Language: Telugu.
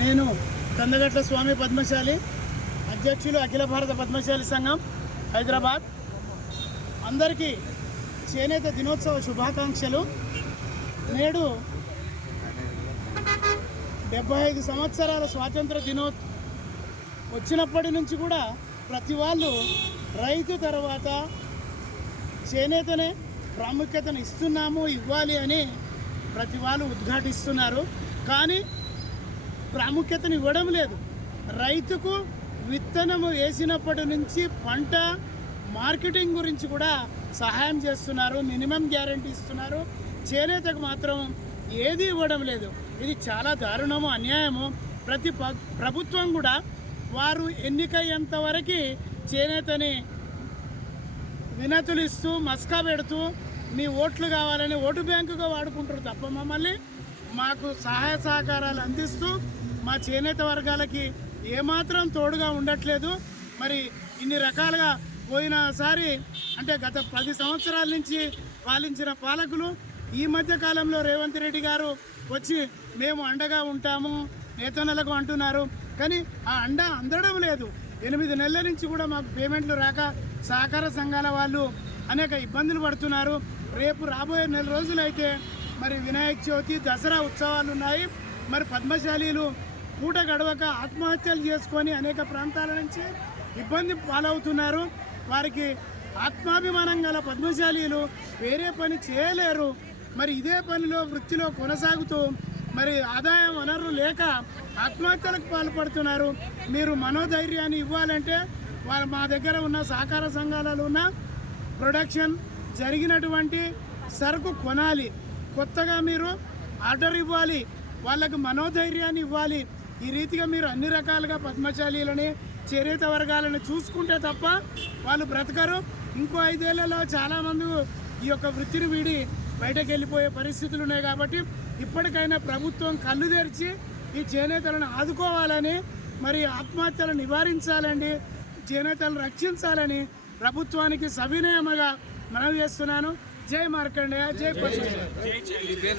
నేను కందగట్ల స్వామి పద్మశాలి అధ్యక్షులు అఖిల భారత పద్మశాలి సంఘం హైదరాబాద్. అందరికీ చేనేత దినోత్సవ శుభాకాంక్షలు. నేడు డెబ్బై ఐదు సంవత్సరాల స్వాతంత్ర దినో వచ్చినప్పటి నుంచి కూడా ప్రతి వాళ్ళు రైతు తర్వాత చేనేతనే ప్రాముఖ్యతను ఇస్తున్నాము ఇవ్వాలి అని ప్రతి వాళ్ళు ఉద్ఘాటిస్తున్నారు. కానీ ప్రాముఖ్యతను ఇవ్వడం లేదు. రైతుకు విత్తనము వేసినప్పటి నుంచి పంట మార్కెటింగ్ గురించి కూడా సహాయం చేస్తున్నారు మినిమం గ్యారంటీ ఇస్తున్నారు. చేనేతకు మాత్రం ఏది ఇవ్వడం లేదు. ఇది చాలా దారుణము అన్యాయము. ప్రతి ప- ప్రభుత్వం కూడా వారు ఎన్నికయ్యేంత వరకు చేనేతని వినతులు ఇస్తూ మస్కా పెడుతూ మీ ఓట్లు కావాలని ఓటు బ్యాంకుగా వాడుకుంటారు తప్ప మమ్మల్ని మాకు సహాయ సహకారాలు అందిస్తూ మా చేనేత వర్గాలకి ఏమాత్రం తోడుగా ఉండట్లేదు. మరి ఇన్ని రకాలుగా పోయినసారి అంటే గత పది సంవత్సరాల నుంచి పాలించిన పాలకులు ఈ మధ్య కాలంలో రేవంత్ రెడ్డి గారు వచ్చి మేము అండగా ఉంటాము నేతన్నలకు అంటున్నారు. కానీ ఆ అండ అందడం లేదు. ఎనిమిది నెలల నుంచి కూడా మాకు పేమెంట్లు రాక సహకార సంఘాల వాళ్ళు అనేక ఇబ్బందులు పడుతున్నారు. రేపు రాబోయే నెల రోజులైతే మరి వినాయక చవితి దసరా ఉత్సవాలు ఉన్నాయి. మరి పద్మశాలీలు పూట గడవక ఆత్మహత్యలు చేసుకొని అనేక ప్రాంతాల నుంచి ఇబ్బంది పాలవుతున్నారు. వారికి ఆత్మాభిమానం గల పద్మశాలీలు వేరే పని చేయలేరు. మరి ఇదే పనిలో వృత్తిలో కొనసాగుతూ మరి ఆదాయం వనరులు లేక ఆత్మహత్యలకు పాల్పడుతున్నారు. మీరు మనోధైర్యాన్ని ఇవ్వాలంటే వాళ్ళు మా దగ్గర ఉన్న సహకార సంఘాలలో ఉన్న ప్రొడక్షన్ జరిగినటువంటి సరుకు కొనాలి. కొత్తగా మీరు ఆర్డర్ ఇవ్వాలి వాళ్ళకు మనోధైర్యాన్ని ఇవ్వాలి. ఈ రీతిగా మీరు అన్ని రకాలుగా పద్మశాలీలని చేనేత వర్గాలను చూసుకుంటే తప్ప వాళ్ళు బ్రతకరు. ఇంకో ఐదేళ్ళలో చాలామంది ఈ యొక్క వృత్తిని వీడి బయటకు వెళ్ళిపోయే పరిస్థితులు ఉన్నాయి కాబట్టి ఇప్పటికైనా ప్రభుత్వం కళ్ళు తెరిచి ఈ చేనేతలను ఆదుకోవాలని మరి ఆత్మహత్యలు నివారించాలండి చేనేతలను రక్షించాలని ప్రభుత్వానికి సవినయముగా మనవి చేస్తున్నాను. જય માર્કંડેય જય પછી